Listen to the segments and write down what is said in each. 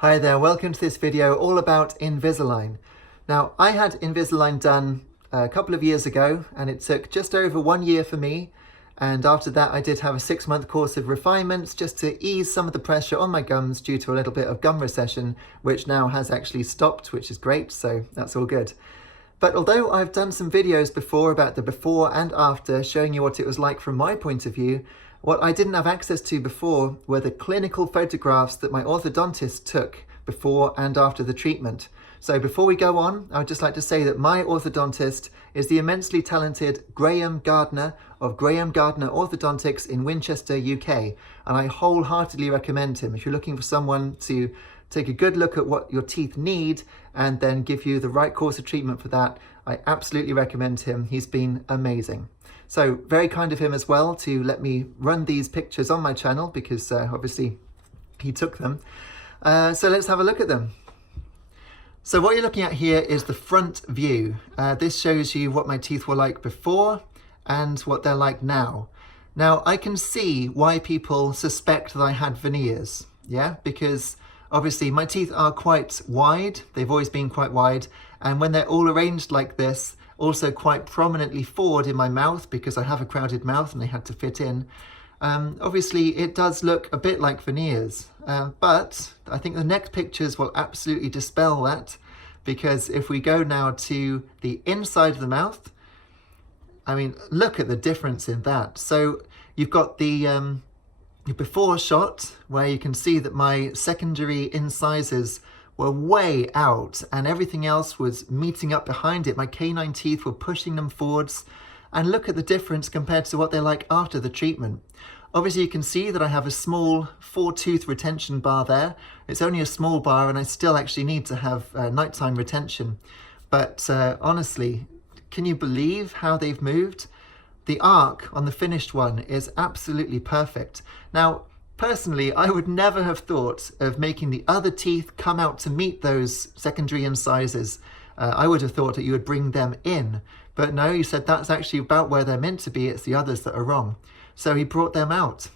Hi there, welcome to this video all about Invisalign. Now, I had Invisalign done a couple of years ago and it took just over 1 year for me, and after that I did have a 6-month course of refinements just to ease some of the pressure on my gums due to a little bit of gum recession, which now has actually stopped, which is great, so that's all good. But although I've done some videos before about the before and after, showing you what it was like from my point of view, what I didn't have access to before were the clinical photographs that my orthodontist took before and after the treatment. So before we go on, I would just like to say that my orthodontist is the immensely talented Gardner of Gardner Orthodontics in Winchester, UK, and I wholeheartedly recommend him. If you're looking for someone to take a good look at what your teeth need and then give you the right course of treatment for that, I absolutely recommend him. He's been amazing. So very kind of him as well to let me run these pictures on my channel because obviously he took them. So let's have a look at them. So what you're looking at here is the front view. This shows you what my teeth were like before and what they're like now. Now I can see why people suspect that I had veneers, yeah, because obviously my teeth are quite wide. They've always been quite wide, and when they're all arranged like this, also quite prominently forward in my mouth because I have a crowded mouth and they had to fit in. Obviously it does look a bit like veneers, but I think the next pictures will absolutely dispel that, because if we go now to the inside of the mouth, I mean, look at the difference in that. So you've got the before shot where you can see that my secondary incisors were way out and everything else was meeting up behind it. My canine teeth were pushing them forwards, and look at the difference compared to what they're like after the treatment. Obviously you can see that I have a small 4-tooth retention bar there. It's only a small bar and I still actually need to have nighttime retention. But honestly, can you believe how they've moved? The arc on the finished one is absolutely perfect. Now, personally, I would never have thought of making the other teeth come out to meet those secondary incisors. I would have thought that you would bring them in, but no, you said that's actually about where they're meant to be. It's the others that are wrong. So he brought them out.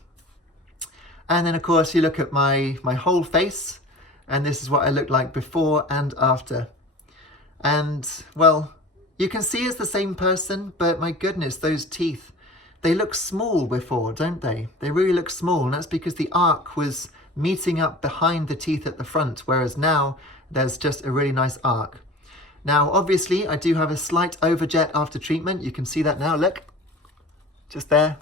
And then of course you look at my whole face, and this is what I looked like before and after. And well, you can see it's the same person, but my goodness, those teeth, they look small before, don't they? They really look small, and that's because the arc was meeting up behind the teeth at the front, whereas now there's just a really nice arc. Now, obviously, I do have a slight overjet after treatment. You can see that now, look, just there.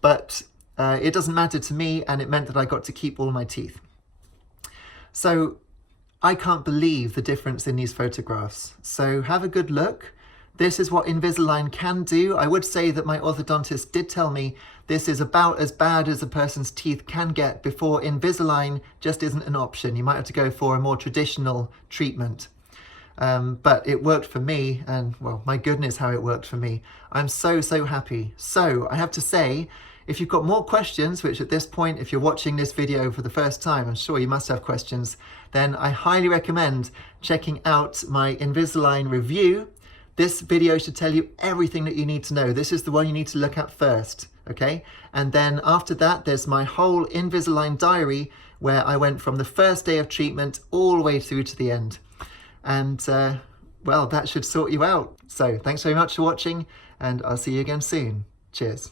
But it doesn't matter to me, and it meant that I got to keep all my teeth. So I can't believe the difference in these photographs. So have a good look. This is what Invisalign can do. I would say that my orthodontist did tell me this is about as bad as a person's teeth can get before Invisalign just isn't an option. You might have to go for a more traditional treatment. But it worked for me, and well, my goodness, how it worked for me. I'm so happy. So I have to say, if you've got more questions, which at this point, if you're watching this video for the first time, I'm sure you must have questions, then I highly recommend checking out my Invisalign review. This video should tell you everything that you need to know. This is the one you need to look at first, okay? And then after that, there's my whole Invisalign diary where I went from the first day of treatment all the way through to the end. And well, that should sort you out. So thanks very much for watching, and I'll see you again soon. Cheers.